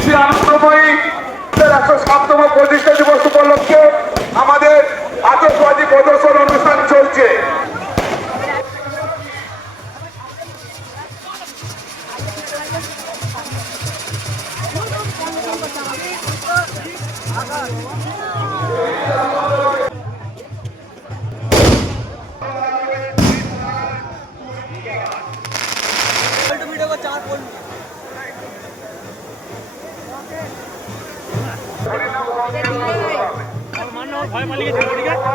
শ্রী আনন্দময়ী 107তম প্রতিষ্ঠা দিবস উপলক্ষে আমাদের আতশবাজি প্রদর্শন অনুষ্ঠান চলছে। ভয় পালিয়ে গেছে ঠিক আছে।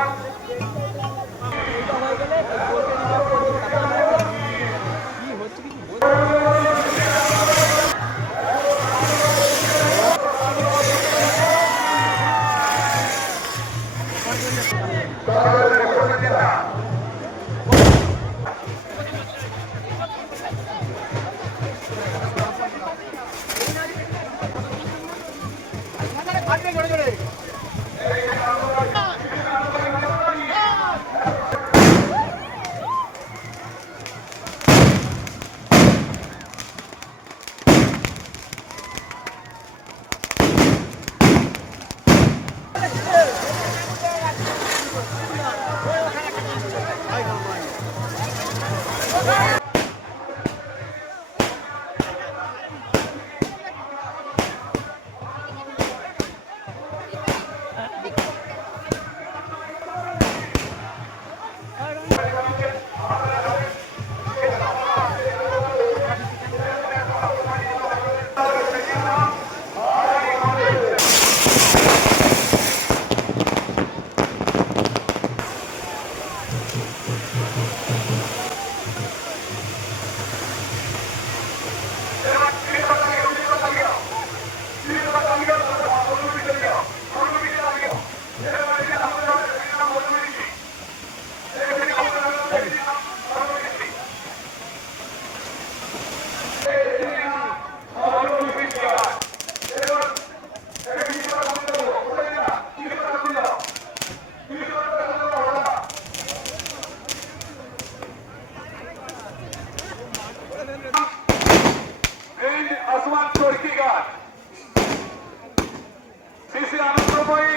শ্রী আনন্দময়ী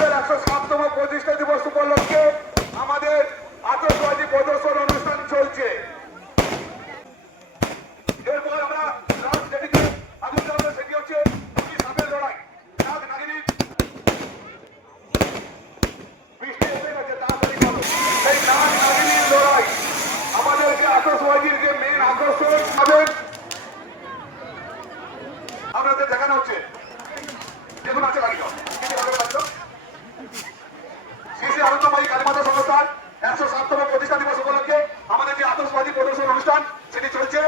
107তম প্রতিষ্ঠা দিবস উপলক্ষে আমাদের আতশবাজি প্রদর্শন অনুষ্ঠান চলছে। এরপর আমরা যেটিকে আগুন জ্বালাবো সেটি হচ্ছে সাপের লড়াই। বৃষ্টি এসে গেছে, তাড়াতাড়ি করো। এই নাগ নাগিনীর লড়াই আমাদেরকে আতশবাজির যে মেন আকর্ষণ পাবেন আপনাদের দেখানো হচ্ছে। দেখুন আছে লাগিয়ে শ্রী আনন্দময়ী কালীমাতা সংস্থার 107তম প্রতিষ্ঠা দিবস উপলক্ষে আমাদের যে আতশবাজি প্রদর্শন অনুষ্ঠান সেটি চলছে।